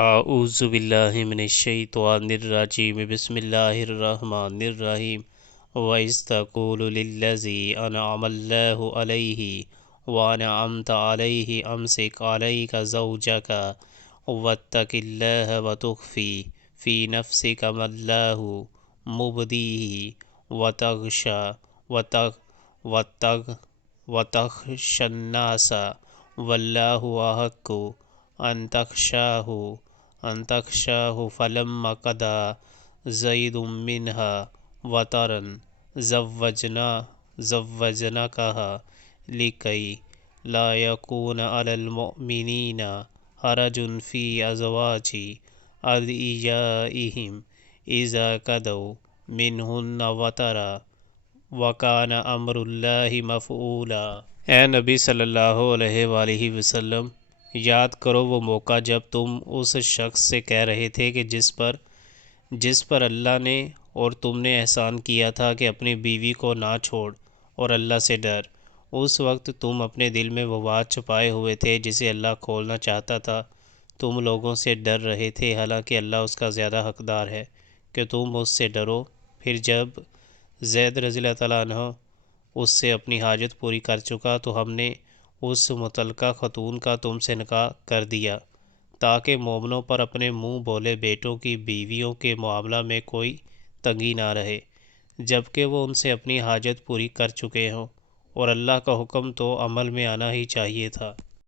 اعوذ باللہ من الشیطان الرجیم بسم اللہ الرحمن الرحیم وَإِذْ تَقُولُ لِلَّذِي أَنْعَمَ اللَّهُ عَلَيْهِ وَأَنْعَمْتَ عَلَيْهِ أَمْسِكْ عَلَيْكَ زَوْجَكَ وَاتَّقِ اللَّهَ وَتُخْفِي فِي نَفْسِكَ مَا اللَّهُ مُبْدِيهِ وَتَخْشَى النَّاسَ وَاللَّهُ أَحَقُّ أَن تخشاه فلما قضى زيد منها وطرا زوجناكها لكي لا يكون على المؤمنين حرج في أزواج أدعيائهم إذا قضوا منهن وطرا وكان أمر الله مفعولا۔ اے نبی صلی اللہ علیہ وآلہ وسلم، یاد کرو وہ موقع جب تم اس شخص سے کہہ رہے تھے کہ جس پر اللہ نے اور تم نے احسان کیا تھا کہ اپنی بیوی کو نہ چھوڑ اور اللہ سے ڈر۔ اس وقت تم اپنے دل میں وہ بات چھپائے ہوئے تھے جسے اللہ کھولنا چاہتا تھا۔ تم لوگوں سے ڈر رہے تھے، حالانکہ اللہ اس کا زیادہ حقدار ہے کہ تم اس سے ڈرو۔ پھر جب زید رضی اللہ تعالیٰ عنہ اس سے اپنی حاجت پوری کر چکا تو ہم نے اس متعلقہ خاتون کا تم سے نکاح کر دیا تاکہ مومنوں پر اپنے منہ بولے بیٹوں کی بیویوں کے معاملہ میں کوئی تنگی نہ رہے، جبکہ وہ ان سے اپنی حاجت پوری کر چکے ہوں، اور اللہ کا حکم تو عمل میں آنا ہی چاہیے تھا۔